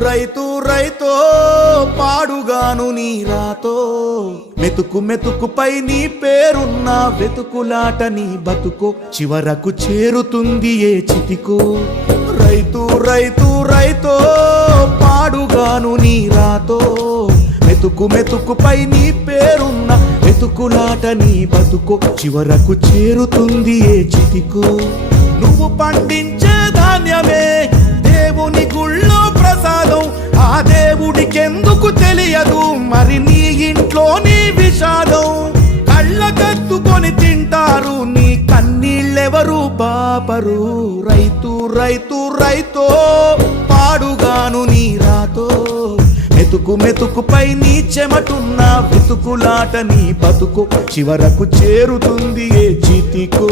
రైతు రైతో పాడుగాను నీ రాతో మెతుకు మెతుకుపై నీ పేరున్న వెతుకులాట నీ బతుకో చివరకు చేరుతుంది ఏ చితికో రైతు రైతు రైతో పాడుగాను నీ రాతో మెతుకు మెతుకుపై నీ పేరున్న వెతుకులాట నీ బతుకో చివరకు చేరుతుంది ఏ చితికో నువ్వు పండించే ధాన్యమే దేవుని గుళ్ళో ప్రసాదం ఆ దేవుడికెందుకు తెలియదు మరి నీ ఇంట్లో నీ విషాదం కళ్ళకత్తుకొని తింటారు నీ కన్నీళ్ళెవరు పాపరు రైతు రైతు రైతో పాడుగాను నీ రాతో మెతుకు మెతుకుపై నీ చెమటున్న వెతుకులాట నీ బతుకు చివరకు చేరుతుంది ఏ చితికో